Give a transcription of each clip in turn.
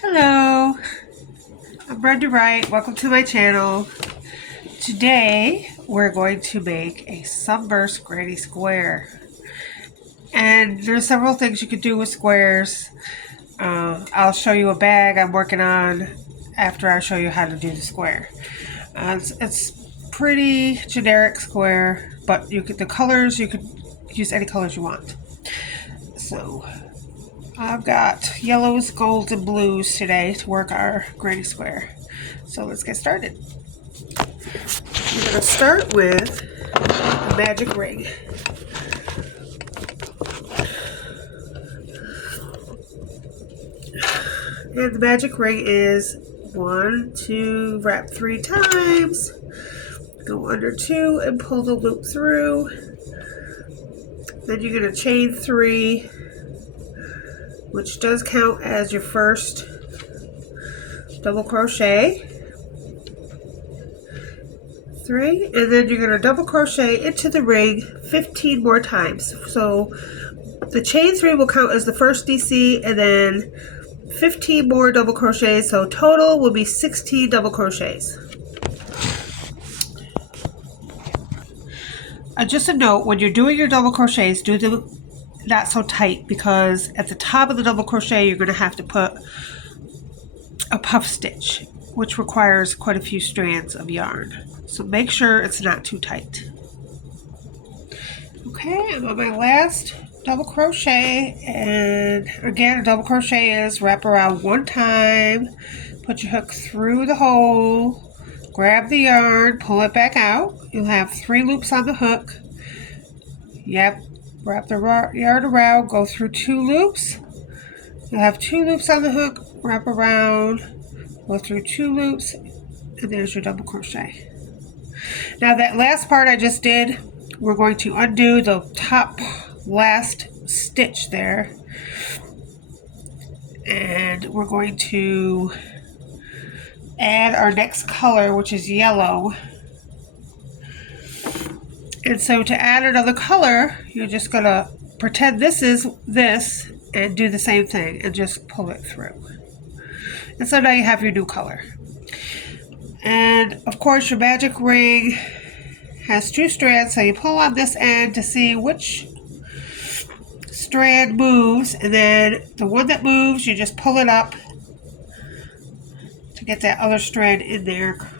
Hello, I'm Brenda Wright. Welcome to my channel. Today we're going to make a sunburst granny square. And there's several things you could do with squares. I'll show you a bag I'm working on after I show you how to do the square. It's pretty generic square, but the colors, you could use any colors you want. So I've got yellows, golds, and blues today to work our granny square. So let's get started. We're going to start with a magic ring. And the magic ring is 1, 2, wrap 3 times, go under 2 and pull the loop through. Then you're going to chain 3, which does count as your first double crochet. 3, and then you're going to double crochet into the ring 15 more times. So the chain 3 will count as the first DC, and then 15 more double crochets, so total will be 16 double crochets. Just a note, when you're doing your double crochets, do them not so tight, because at the top of the double crochet you're going to have to put a puff stitch, which requires quite a few strands of yarn. So make sure it's not too tight. Okay, I'm on my last double crochet, and again, a double crochet is wrap around 1 time, put your hook through the hole, grab the yarn, pull it back out. You'll have 3 loops on the hook. Yep, wrap the yarn around, go through 2 loops. You'll have 2 loops on the hook, wrap around, go through 2 loops, and there's your double crochet. Now that last part I just did, we're going to undo the top last stitch there, and we're going to add our next color, which is yellow. And so to add another color, you're just going to pretend this is this and do the same thing and just pull it through. And so now you have your new color. And of course your magic ring has 2 strands, so you pull on this end to see which strand moves, and then the one that moves, you just pull it up to get that other strand in there,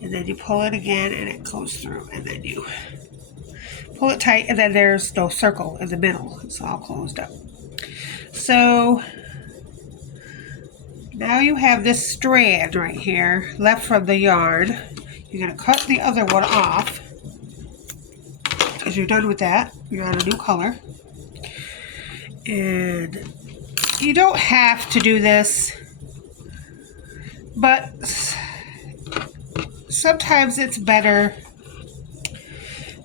and then you pull it again and it goes through, and then you pull it tight, and then there's no circle in the middle. It's all closed up. So now you have this strand right here left from the yarn. You're going to cut the other one off because you're done with that. You're on a new color. And you don't have to do this, but sometimes it's better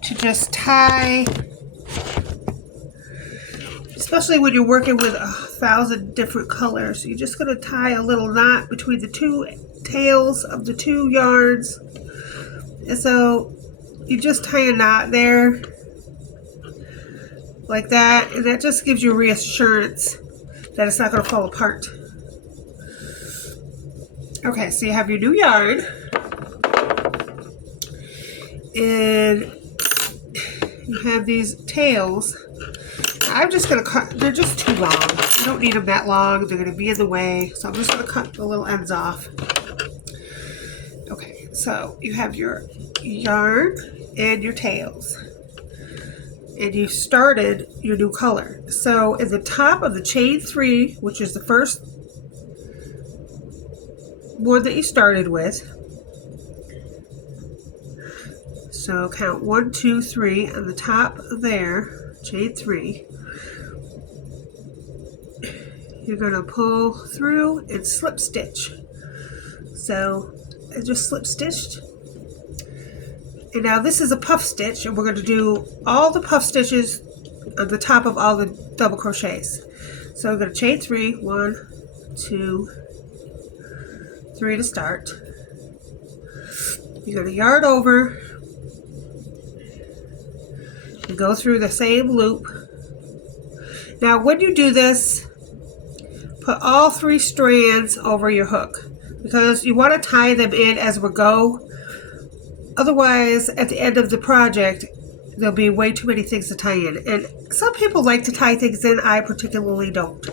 to just tie, especially when you're working with 1,000 different colors. You're just going to tie a little knot between the 2 tails of the 2 yarns. And so you just tie a knot there like that, and that just gives you reassurance that it's not going to fall apart. Okay, so you have your new yarn, and you have these tails. I'm just going to cut, they're just too long. I don't need them that long, they're going to be in the way, so I'm just going to cut the little ends off. Okay, so you have your yarn and your tails, and you've started your new color. So at the top of the chain 3, which is the first one that you started with, so count 1, 2, 3 on the top there, chain 3. You're going to pull through and slip stitch. So I just slip stitched. And now this is a puff stitch, and we're going to do all the puff stitches on the top of all the double crochets. So I'm going to chain 3, 1, 2, 3 to start. You're going to yarn over and go through the same loop. Now when you do this, put all 3 strands over your hook because you want to tie them in as we go. Otherwise, at the end of the project, there'll be way too many things to tie in. And some people like to tie things in. I particularly don't.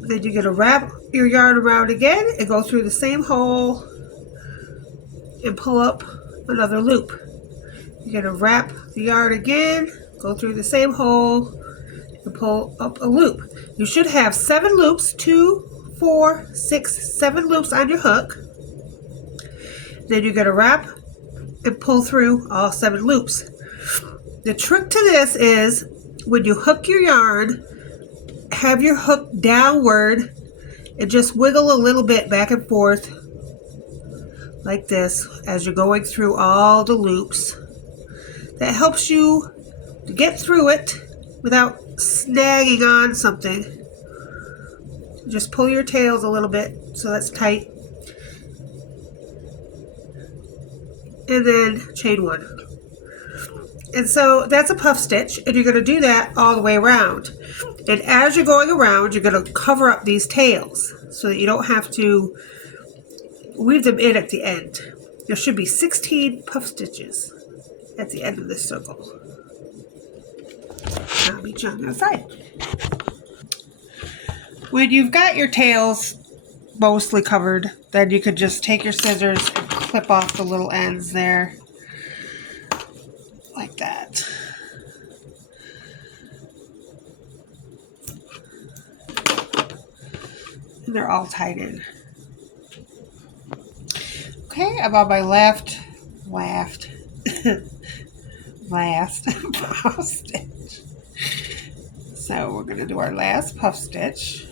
Then you're going to wrap your yarn around again and go through the same hole and pull up another loop. You're going to wrap the yarn again, go through the same hole, and pull up a loop. You should have 7 loops, 2, 4, 6, 7 loops on your hook. Then you're going to wrap and pull through all 7 loops. The trick to this is when you hook your yarn, have your hook downward and just wiggle a little bit back and forth like this as you're going through all the loops. That helps you to get through it without snagging on something. Just pull your tails a little bit so that's tight. And then chain 1. And so that's a puff stitch, and you're going to do that all the way around. And as you're going around, you're going to cover up these tails so that you don't have to weave them in at the end. There should be 16 puff stitches at the end of this circle. I'll meet you on the other side. When you've got your tails mostly covered, then you could just take your scissors and clip off the little ends there. Like that. And they're all tied in. Okay, I'm on my last puff stitch. So we're going to do our last puff stitch.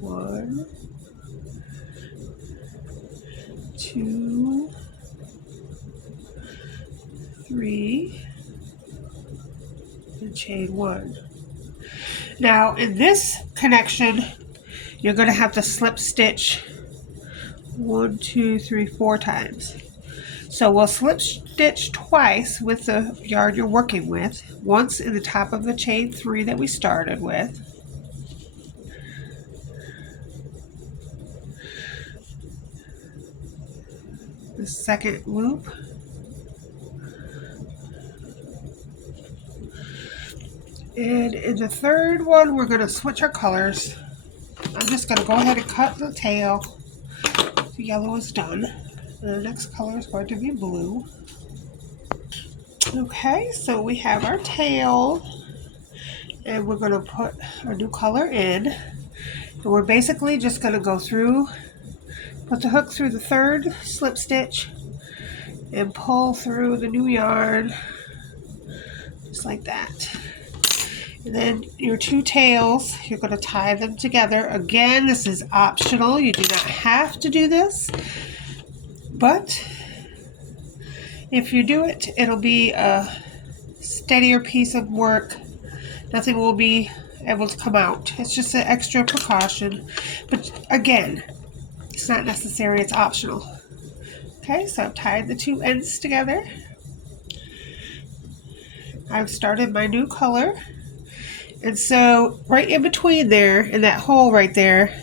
1, 2, 3, and chain 1. Now in this connection, you're going to have to slip stitch 1, 2, 3, 4 times. So we'll slip stitch twice with the yarn you're working with, once in the top of the chain 3 that we started with. The second loop. And in the third one, we're going to switch our colors. I'm just going to go ahead and cut the tail. The yellow is done. And the next color is going to be blue. Okay, so we have our tail. And we're going to put our new color in. And we're basically just going to go through, put the hook through the third slip stitch, and pull through the new yarn, just like that. And then your 2 tails, you're going to tie them together. Again, this is optional. You do not have to do this. But if you do it, it'll be a steadier piece of work. Nothing will be able to come out. It's just an extra precaution. But again, it's not necessary. It's optional. Okay, so I've tied the 2 ends together. I've started my new color. And so right in between there, in that hole right there,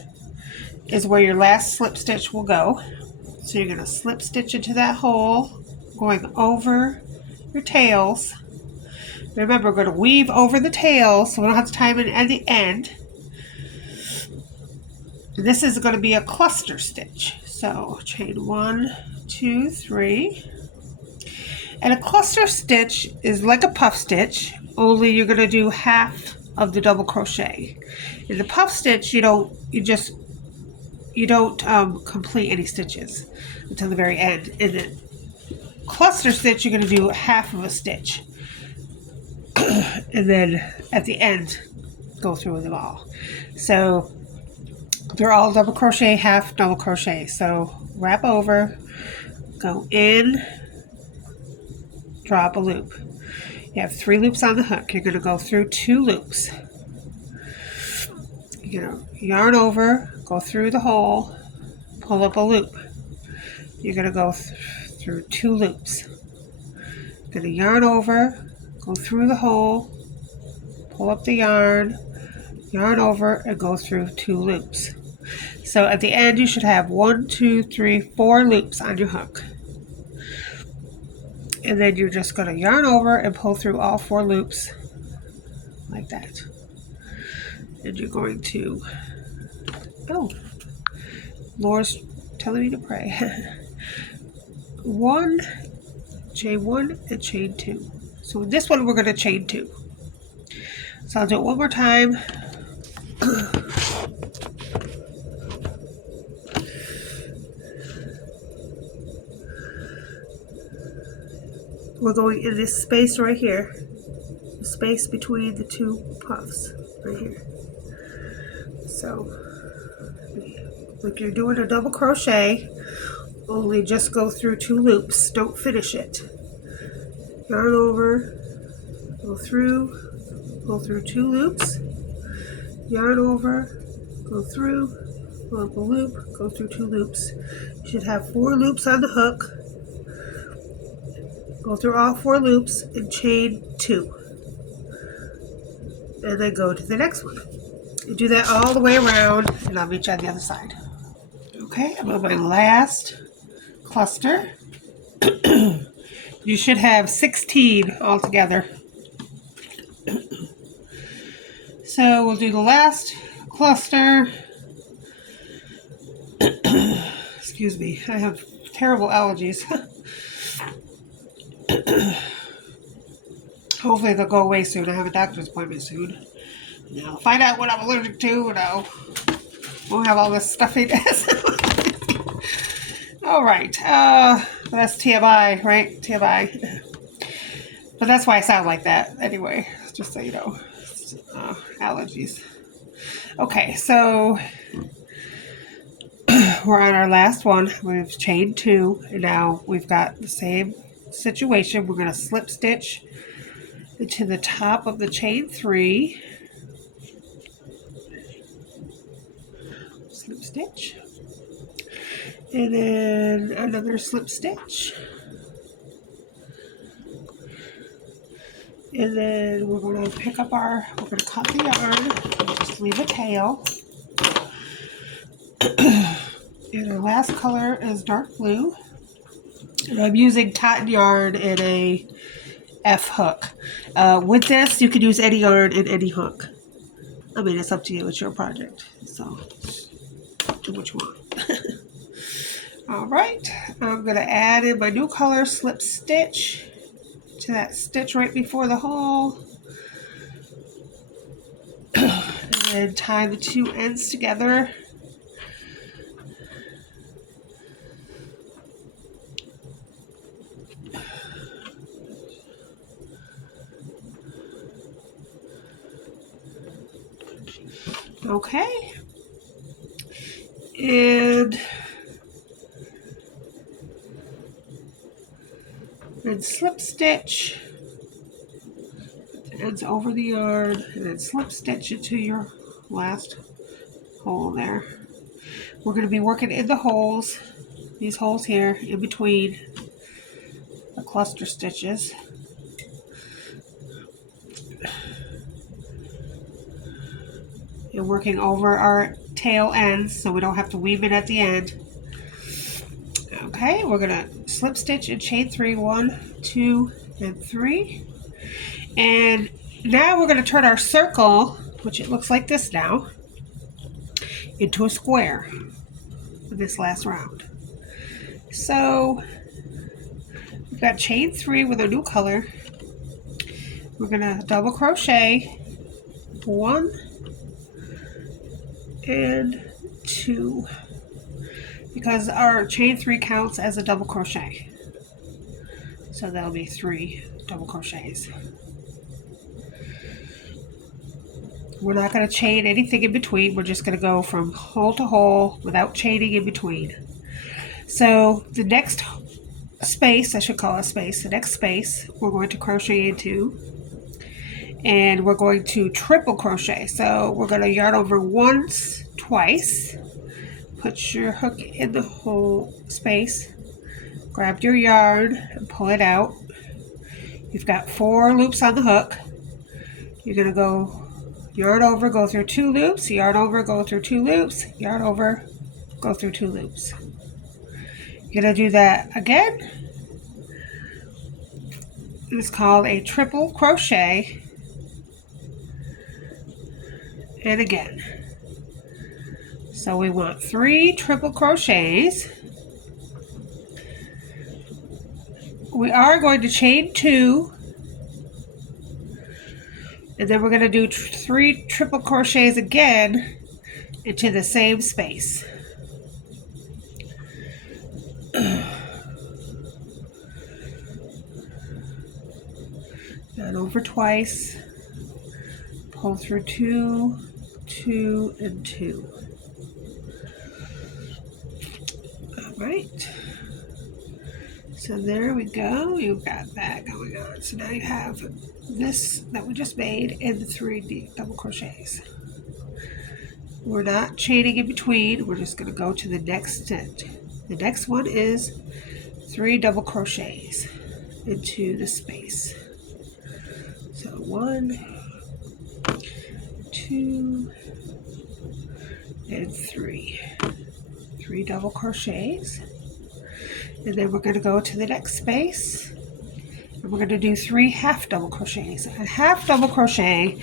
is where your last slip stitch will go. So you're going to slip stitch into that hole, going over your tails. Remember, we're going to weave over the tails, so we don't have to tie them in at the end. And this is going to be a cluster stitch. So chain 1, 2, 3. And a cluster stitch is like a puff stitch, only you're going to do half of the double crochet. In the puff stitch, you don't complete any stitches until the very end. In the cluster stitch, you're going to do half of a stitch, and then at the end, go through with them all. So they're all double crochet, half double crochet. So wrap over, go in, drop a loop. You have 3 loops on the hook. You're going to go through 2 loops. You're going to yarn over, go through the hole, pull up a loop. You're going to go through 2 loops. You're going to yarn over, go through the hole, pull up the yarn, yarn over, and go through 2 loops. So at the end you should have 1, 2, 3, 4 loops on your hook. And then you're just going to yarn over and pull through all 4 loops like that. And you're going to, oh, Laura's telling me to pray. 1, chain 1, and chain 2. So in this one we're going to chain 2. So I'll do it one more time. We're going in this space right here, the space between the 2 puffs right here. So like you're doing a double crochet, only just go through 2 loops, don't finish it. Yarn over, go through 2 loops, yarn over, go through, pull up a loop, go through 2 loops. You should have 4 loops on the hook. Go through all 4 loops and chain 2. And then go to the next one. You do that all the way around, and I'll meet you on the other side. Okay, I'm on my last cluster. You should have 16 altogether. So we'll do the last cluster. Excuse me, I have terrible allergies. Hopefully they'll go away soon. I have a doctor's appointment soon. And I'll find out what I'm allergic to, and I won't have all this stuffiness. All right. That's TMI, right? TMI. But that's why I sound like that. Anyway, just so you know. Allergies. Okay, so we're on our last one. We've chained 2, and now we've got the same situation. We're going to slip stitch into the top of the chain 3. Slip stitch. And then another slip stitch. And then we're going to pick up we're going to cut the yarn, and just leave a tail. And our last color is dark blue. And I'm using cotton yarn in a F hook. With this, you can use any yarn in any hook. I mean, it's up to you. It's your project. So, do what you want. Alright, I'm going to add in my new color, slip stitch, to that stitch right before the hole. And then tie the 2 ends together. Okay. And then slip stitch, put the ends over the yarn, and then slip stitch into your last hole there. We're going to be working in the holes, these holes here, in between the cluster stitches. And working over our tail ends so we don't have to weave it at the end. Okay, we're going to slip stitch and chain 3, 1, 2, and 3. And now we're going to turn our circle, which it looks like this now, into a square for this last round. So we've got chain 3 with a new color. We're going to double crochet 1 and 2, because our chain 3 counts as a double crochet. So that'll be 3 double crochets. We're not going to chain anything in between. We're just going to go from hole to hole without chaining in between. So the next space, I should call it a space, the next space we're going to crochet into, and we're going to triple crochet. So we're going to yarn over once, twice, put your hook in the whole space, grab your yarn and pull it out. You've got 4 loops on the hook. You're going to go yarn over, go through 2 loops, yarn over, go through 2 loops, yarn over, go through 2 loops. You're going to do that again. It's called a triple crochet. And again. So we want 3 triple crochets. We are going to chain 2. And then we're going to do 3 triple crochets again into the same space. Yarn over twice, pull through 2, 2, and 2. All right. So there we go. You've got that going on. So now you have this that we just made and the 3 double crochets. We're not chaining in between. We're just going to go to the next stitch. The next one is 3 double crochets into the space. So 1, 2, and 3. 3 double crochets. And then we're going to go to the next space. And we're going to do 3 half double crochets. A half double crochet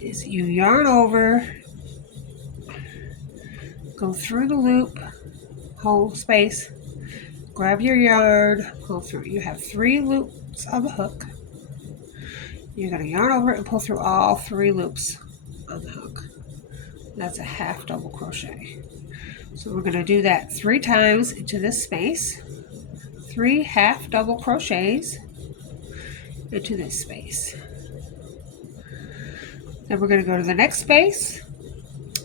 is you yarn over, go through the loop, whole space, grab your yarn, pull through. You have 3 loops on the hook. You're going to yarn over and pull through all 3 loops on the hook. That's a half double crochet. So we're going to do that 3 times into this space. 3 half double crochets into this space. Then we're going to go to the next space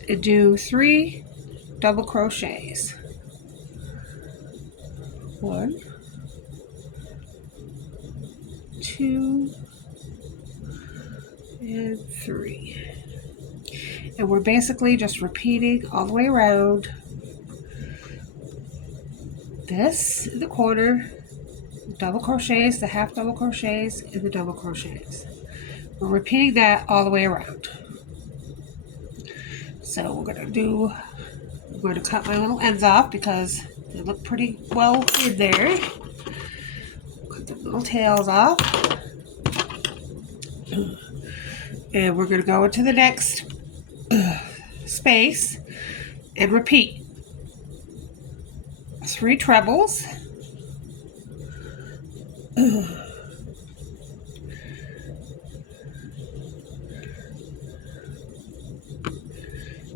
and do 3 double crochets. 1, 2, and 3. And we're basically just repeating all the way around. This in the corner, double crochets, the half double crochets, and the double crochets. We're repeating that all the way around. So I'm going to cut my little ends off because they look pretty well in there. Cut the little tails off. And we're going to go into the next space and repeat 3 trebles,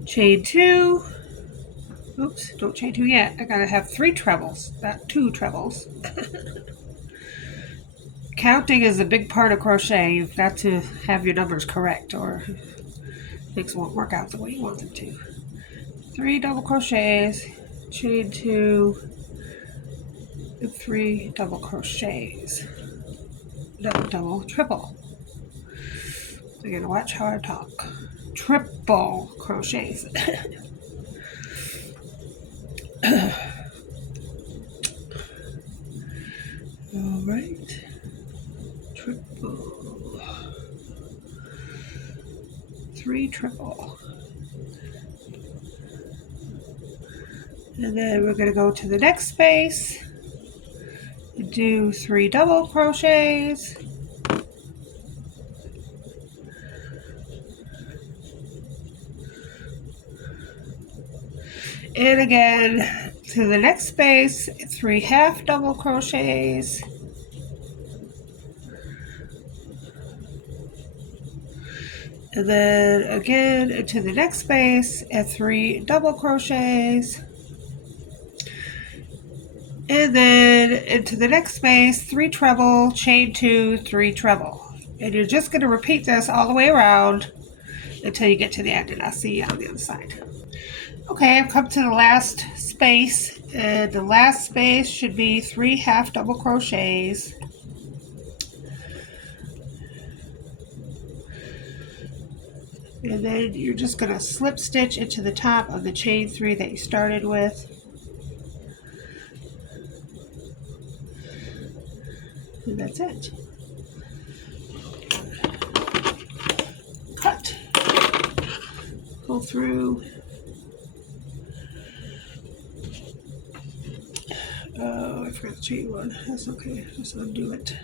chain 2. Oops, don't chain 2 yet. I gotta have 3 trebles, not 2 trebles. Counting is a big part of crochet. You've got to have your numbers correct or things won't work out the way you want them to. 3 double crochets, chain 2, and 3 double crochets. Double, triple. So you're gonna watch how I talk. Triple crochets. All right. Triple. 3 triple. And then we're going to go to the next space and do 3 double crochets. And again to the next space, 3 half double crochets. And then again into the next space at 3 double crochets. And then into the next space, 3 treble, chain 2, 3 treble. And you're just going to repeat this all the way around until you get to the end, and I'll see you on the other side. Okay, I've come to the last space, and the last space should be 3 half double crochets. And then you're just going to slip stitch into the top of the chain 3 that you started with. And that's it. Cut. pull through. Oh, I forgot to change one. That's okay. Just undo it.